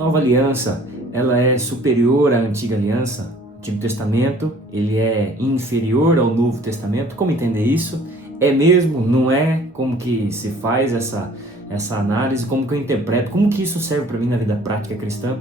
Nova aliança, ela é superior à antiga aliança? O Antigo Testamento, ele é inferior ao Novo Testamento? Como entender isso? É mesmo? Não é? Como que se faz essa análise? Como que eu interpreto? Como que isso serve para mim na vida prática cristã?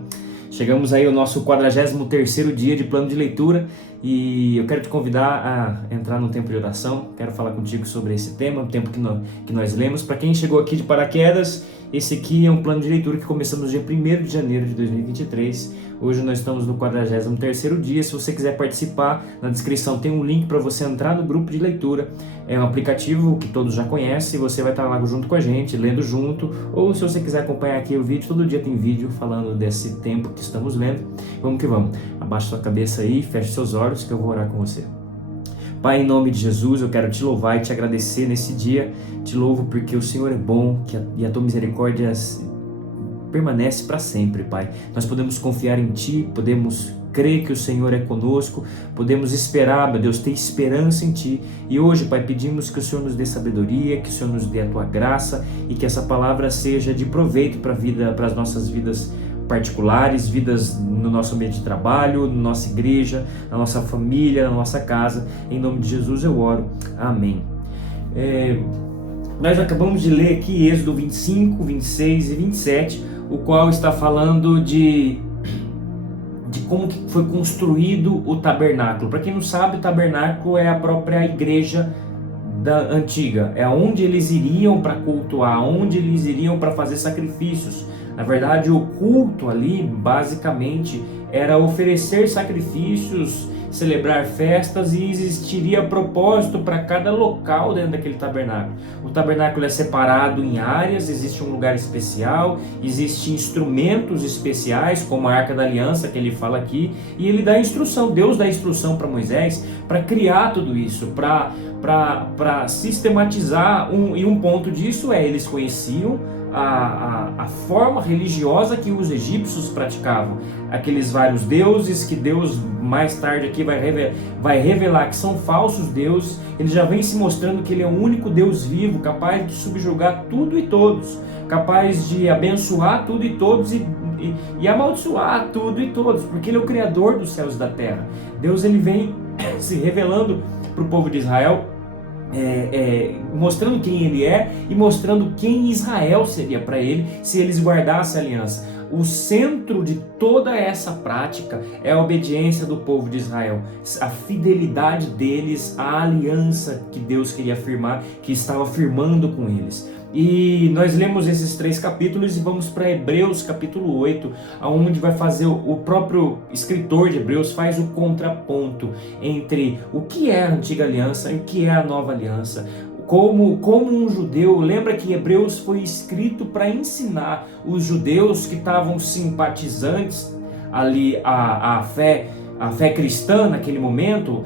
Chegamos aí ao nosso 43º dia de plano de leitura e eu quero te convidar a entrar no tempo de oração. Quero falar contigo sobre esse tema, o tempo que nós lemos. Para quem chegou aqui de paraquedas, esse aqui é um plano de leitura que começamos no dia 1º de janeiro de 2023. Hoje nós estamos no 43º dia. Se você quiser participar, na descrição tem um link para você entrar no grupo de leitura. É um aplicativo que todos já conhecem, você vai estar lá junto com a gente, lendo junto. Ou se você quiser acompanhar aqui o vídeo, todo dia tem vídeo falando desse tempo que estamos lendo. Vamos que vamos. Abaixa sua cabeça aí, feche seus olhos que eu vou orar com você. Pai, em nome de Jesus, eu quero te louvar e te agradecer nesse dia. Te louvo porque o Senhor é bom e a tua misericórdia permanece para sempre, Pai. Nós podemos confiar em Ti, podemos crer que o Senhor é conosco, podemos esperar, meu Deus, ter esperança em Ti. E hoje, Pai, pedimos que o Senhor nos dê sabedoria, que o Senhor nos dê a Tua graça e que essa palavra seja de proveito para as nossas vidas particulares, vidas no nosso ambiente de trabalho, na nossa igreja, na nossa família, na nossa casa. Em nome de Jesus eu oro. Amém. Nós acabamos de ler aqui Êxodo 25, 26 e 27, o qual está falando de como que foi construído o tabernáculo. Para quem não sabe, o tabernáculo é a própria igreja antiga, é onde eles iriam para cultuar, onde eles iriam para fazer sacrifícios. Na verdade, o culto ali, basicamente, era oferecer sacrifícios, celebrar festas, e existiria propósito para cada local dentro daquele tabernáculo. O tabernáculo é separado em áreas, existe um lugar especial, existem instrumentos especiais, como a Arca da Aliança, que ele fala aqui, e ele dá instrução, Deus dá instrução para Moisés para criar tudo isso, para sistematizar, e um ponto disso é, eles conheciam a forma religiosa que os egípcios praticavam, aqueles vários deuses que Deus mais tarde aqui vai revelar que são falsos deuses. Ele já vem se mostrando que ele é o único Deus vivo, capaz de subjugar tudo e todos, capaz de abençoar tudo e todos e amaldiçoar tudo e todos, porque ele é o Criador dos céus e da terra. Deus, ele vem se revelando para o povo de Israel, mostrando quem ele é e mostrando quem Israel seria para ele se eles guardassem a aliança. O centro de toda essa prática é a obediência do povo de Israel, a fidelidade deles à aliança que Deus queria firmar, que estava firmando com eles. E nós lemos esses 3 capítulos e vamos para Hebreus capítulo 8, onde vai fazer o próprio escritor de Hebreus faz o contraponto entre o que é a antiga aliança e o que é a nova aliança. Como um judeu, lembra que Hebreus foi escrito para ensinar os judeus que estavam simpatizantes ali à fé cristã naquele momento,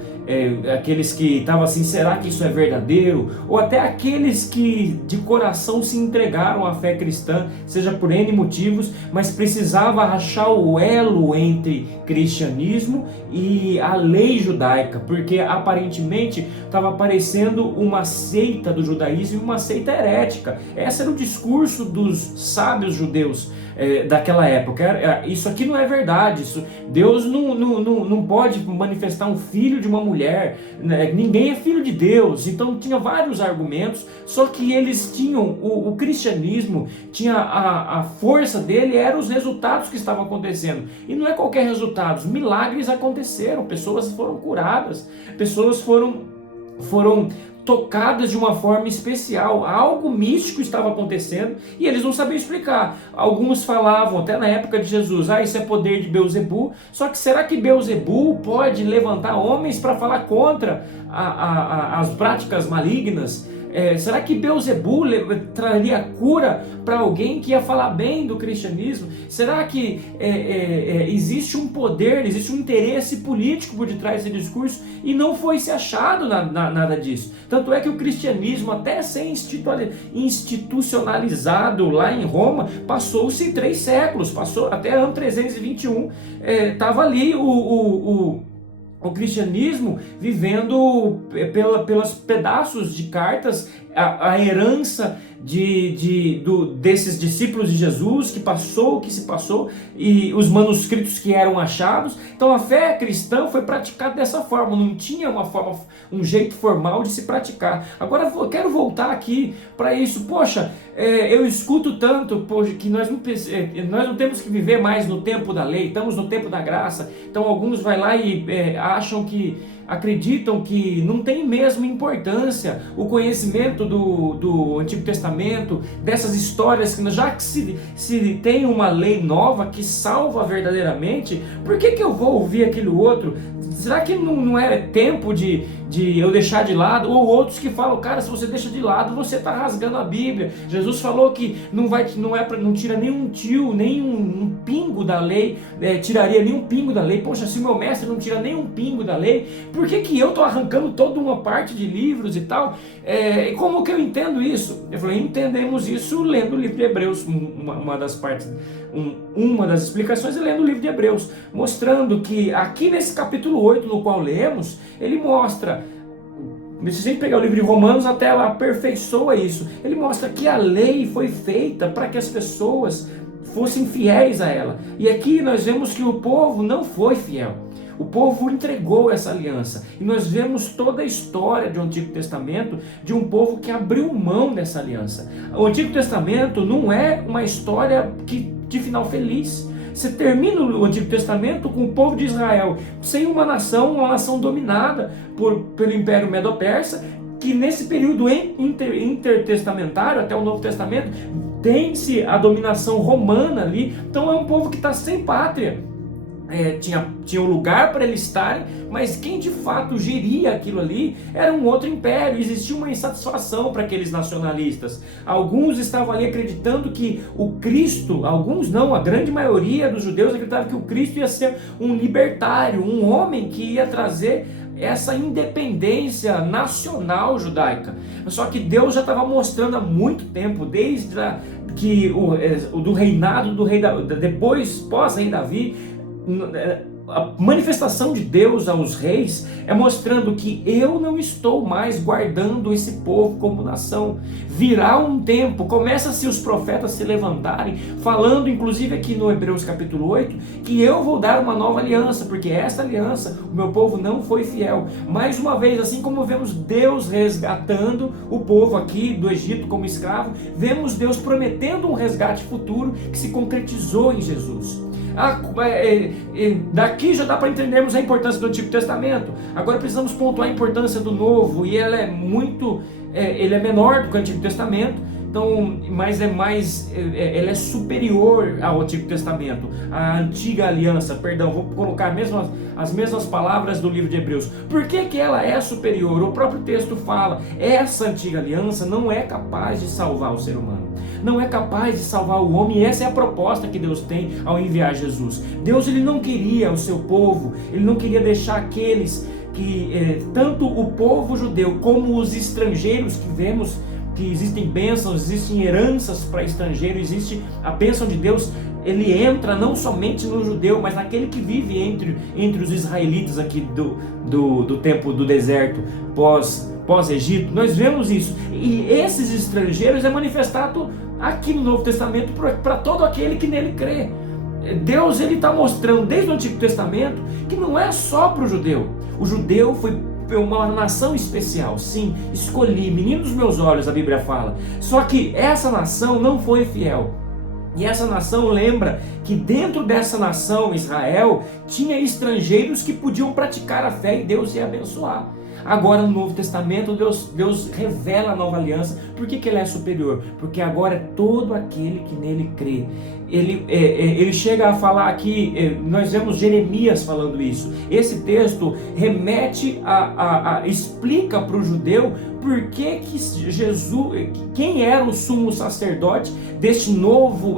aqueles que estavam assim, será que isso é verdadeiro? Ou até aqueles que de coração se entregaram à fé cristã, seja por N motivos, mas precisava achar o elo entre cristianismo e a lei judaica, porque aparentemente estava aparecendo uma seita do judaísmo e uma seita herética. Esse era o discurso dos sábios judeus daquela época. Isso aqui não é verdade, Deus não pode manifestar um filho de uma mulher, ninguém é filho de Deus. Então tinha vários argumentos, só que eles tinham, o cristianismo tinha a força dele, eram os resultados que estavam acontecendo, e não é qualquer resultado, milagres aconteceram, pessoas foram curadas, pessoas foram tocadas de uma forma especial, algo místico estava acontecendo e eles não sabiam explicar. Alguns falavam, até na época de Jesus, isso é poder de Beelzebul. Só que será que Beelzebul pode levantar homens para falar contra as práticas malignas? Será que Beelzebul traria cura para alguém que ia falar bem do cristianismo? Será que existe um poder, existe um interesse político por detrás desse discurso? E não foi se achado nada disso. Tanto é que o cristianismo, até ser institucionalizado lá em Roma, passou-se 3 séculos, passou até ano 321, estava ali o cristianismo vivendo pelos pedaços de cartas a herança desses discípulos de Jesus, que passou o que se passou, e os manuscritos que eram achados. Então a fé cristã foi praticada dessa forma, não tinha um jeito formal de se praticar. Agora eu quero voltar aqui para isso. Poxa, eu escuto tanto, poxa, que nós não temos que viver mais no tempo da lei, estamos no tempo da graça. Então alguns vai lá e acreditam que não tem mesmo importância o conhecimento do Antigo Testamento, dessas histórias, que já que se tem uma lei nova que salva verdadeiramente, por que eu vou ouvir aquilo outro? Será que não é tempo de eu deixar de lado? Ou outros que falam, cara, se você deixa de lado, você está rasgando a Bíblia. Jesus falou que não tira nenhum tio, nem um pingo da lei, tiraria nenhum pingo da lei. Poxa, se o meu mestre não tira nenhum pingo da lei, por que eu estou arrancando toda uma parte de livros e tal? Como que eu entendo isso? Eu falei, entendemos isso lendo o livro de Hebreus. Uma das explicações é lendo o livro de Hebreus, mostrando que aqui nesse capítulo 8, no qual lemos, ele mostra, se a gente pegar o livro de Romanos, até aperfeiçoa isso. Ele mostra que a lei foi feita para que as pessoas fossem fiéis a ela. E aqui nós vemos que o povo não foi fiel. O povo entregou essa aliança. E nós vemos toda a história do Antigo Testamento de um povo que abriu mão dessa aliança. O Antigo Testamento não é uma história de final feliz. Você termina o Antigo Testamento com o povo de Israel sem uma nação dominada pelo Império Medo-Persa, que nesse período intertestamentário, até o Novo Testamento, tem-se a dominação romana ali. Então é um povo que está sem pátria. Tinha um lugar para eles estarem, mas quem de fato geria aquilo ali era um outro império. Existia uma insatisfação para aqueles nacionalistas. Alguns estavam ali acreditando que o Cristo, alguns não, a grande maioria dos judeus acreditava que o Cristo ia ser um libertário, um homem que ia trazer essa independência nacional judaica. Só que Deus já estava mostrando há muito tempo, desde do reinado do rei depois, pós-rei Davi, a manifestação de Deus aos reis é mostrando que eu não estou mais guardando esse povo como nação. Virá um tempo, começa-se os profetas se levantarem, falando inclusive aqui no Hebreus capítulo 8, que eu vou dar uma nova aliança, porque essa aliança, o meu povo não foi fiel. Mais uma vez, assim como vemos Deus resgatando o povo aqui do Egito como escravo, vemos Deus prometendo um resgate futuro que se concretizou em Jesus. Daqui já dá para entendermos a importância do Antigo Testamento. Agora precisamos pontuar a importância do Novo, e ela ele é menor do que o Antigo Testamento, mas ela é superior ao Antigo Testamento, à antiga aliança, vou colocar as mesmas palavras do livro de Hebreus. Por que ela é superior? O próprio texto fala, essa antiga aliança não é capaz de salvar o ser humano, não é capaz de salvar o homem, e essa é a proposta que Deus tem ao enviar Jesus. Deus, ele não queria o seu povo, ele não queria deixar aqueles tanto o povo judeu como os estrangeiros, que vemos que existem bênçãos, existem heranças para estrangeiro, existe a bênção de Deus, ele entra não somente no judeu, mas naquele que vive entre os israelitas aqui do tempo do deserto, pós-Egito. Nós vemos isso, e esses estrangeiros é manifestado aqui no Novo Testamento para todo aquele que nele crê. Deus, ele está mostrando desde o Antigo Testamento que não é só para o judeu. O judeu foi uma nação especial, sim, escolhi, menino dos meus olhos, a Bíblia fala. Só que essa nação não foi fiel. E essa nação, lembra que dentro dessa nação, Israel, tinha estrangeiros que podiam praticar a fé e Deus ia abençoar. Agora no Novo Testamento, Deus revela a nova aliança. Por que ele é superior? Porque agora é todo aquele que nele crê. Ele chega a falar aqui, nós vemos Jeremias falando isso. Esse texto remete explica para o judeu por que Jesus, quem era o sumo sacerdote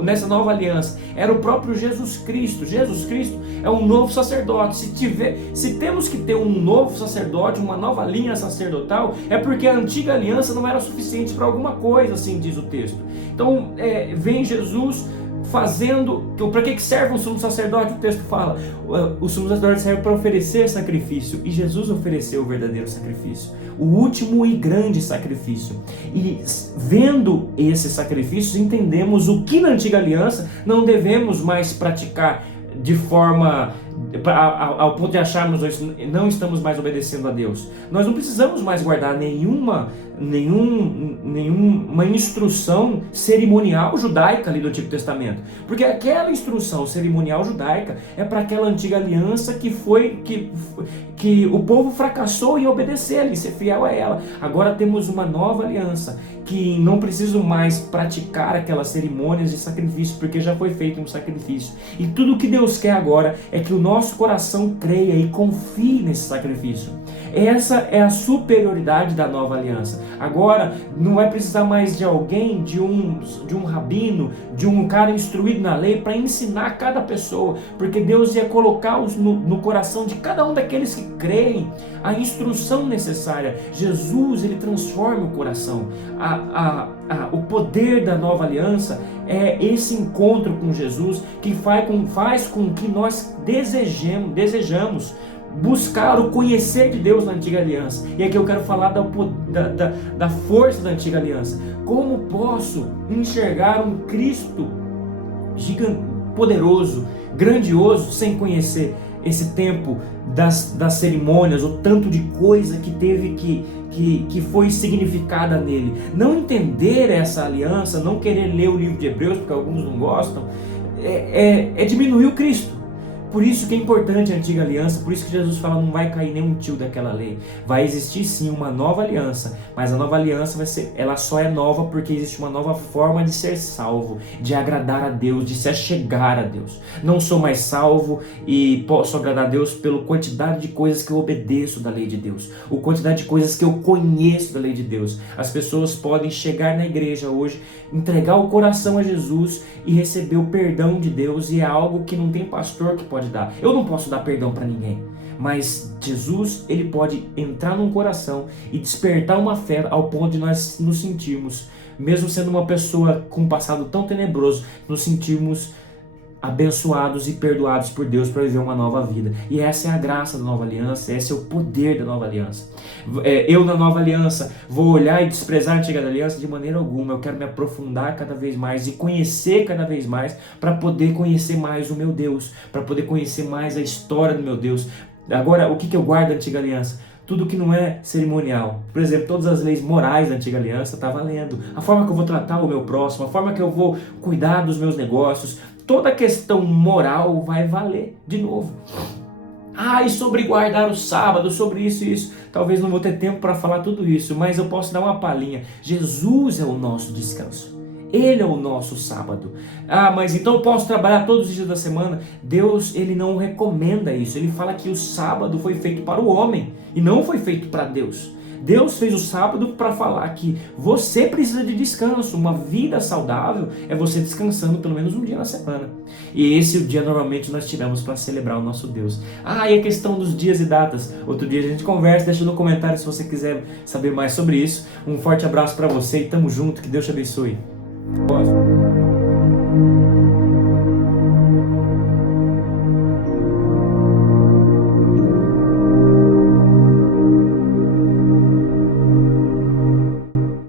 nessa nova aliança? Era o próprio Jesus Cristo. Jesus Cristo é um novo sacerdote. Se temos que ter um novo sacerdote, uma nova linha sacerdotal, é porque a antiga aliança não era suficiente para alguma coisa, assim diz o texto. Então vem Jesus fazendo. Para que serve um sumo sacerdote? O texto fala: o sumo sacerdote serve para oferecer sacrifício, e Jesus ofereceu o verdadeiro sacrifício, o último e grande sacrifício. E vendo esses sacrifícios, entendemos o que na antiga aliança não devemos mais praticar de forma ao ponto de acharmos que não estamos mais obedecendo a Deus. Nós não precisamos mais guardar nenhuma instrução cerimonial judaica ali do Antigo Testamento, porque aquela instrução cerimonial judaica é para aquela antiga aliança que o povo fracassou em obedecer, em ser fiel a ela. Agora temos uma nova aliança que não preciso mais praticar aquelas cerimônias de sacrifício, porque já foi feito um sacrifício. E tudo o que Deus quer agora é que o nosso coração creia e confie nesse sacrifício. Essa é a superioridade da nova aliança. Agora não vai precisar mais de alguém, de um rabino, de um cara instruído na lei para ensinar cada pessoa, porque Deus ia colocar no coração de cada um daqueles que creem a instrução necessária. Jesus, ele transforma o coração. O poder da nova aliança é esse encontro com Jesus que faz com que nós desejamos buscar o conhecer de Deus na antiga aliança. E aqui eu quero falar da força da antiga aliança. Como posso enxergar um Cristo poderoso, grandioso, sem conhecer esse tempo das cerimônias, o tanto de coisa que teve que foi significada nele? Não entender essa aliança, não querer ler o livro de Hebreus, porque alguns não gostam, é diminuir o Cristo. Por isso que é importante a antiga aliança, por isso que Jesus fala: não vai cair nenhum tio daquela lei. Vai existir sim uma nova aliança, mas a nova aliança ela só é nova porque existe uma nova forma de ser salvo, de agradar a Deus, de se achegar a Deus. Não sou mais salvo e posso agradar a Deus pela quantidade de coisas que eu obedeço da lei de Deus, a quantidade de coisas que eu conheço da lei de Deus. As pessoas podem chegar na igreja hoje, entregar o coração a Jesus e receber o perdão de Deus, e é algo que não tem pastor que pode dar. Eu não posso dar perdão para ninguém, mas Jesus, ele pode entrar num coração e despertar uma fé ao ponto de nós nos sentirmos, mesmo sendo uma pessoa com um passado tão tenebroso, nos sentirmos abençoados e perdoados por Deus para viver uma nova vida. E essa é a graça da nova aliança, esse é o poder da nova aliança. Eu na nova aliança vou olhar e desprezar a antiga aliança de maneira alguma. Eu quero me aprofundar cada vez mais e conhecer cada vez mais, para poder conhecer mais o meu Deus, para poder conhecer mais a história do meu Deus. Agora, o que eu guardo da antiga aliança? Tudo que não é cerimonial. Por exemplo, todas as leis morais da antiga aliança está valendo. A forma que eu vou tratar o meu próximo, a forma que eu vou cuidar dos meus negócios, toda a questão moral vai valer de novo. E sobre guardar o sábado, sobre isso e isso. Talvez não vou ter tempo para falar tudo isso, mas eu posso dar uma palhinha. Jesus é o nosso descanso. Ele é o nosso sábado. Mas então eu posso trabalhar todos os dias da semana? Deus, ele não recomenda isso. Ele fala que o sábado foi feito para o homem e não foi feito para Deus. Deus fez o sábado para falar que você precisa de descanso. Uma vida saudável é você descansando pelo menos um dia na semana. E esse é o dia normalmente nós tiramos para celebrar o nosso Deus. E a questão dos dias e datas. Outro dia a gente conversa, deixa no comentário se você quiser saber mais sobre isso. Um forte abraço para você e tamo junto, que Deus te abençoe.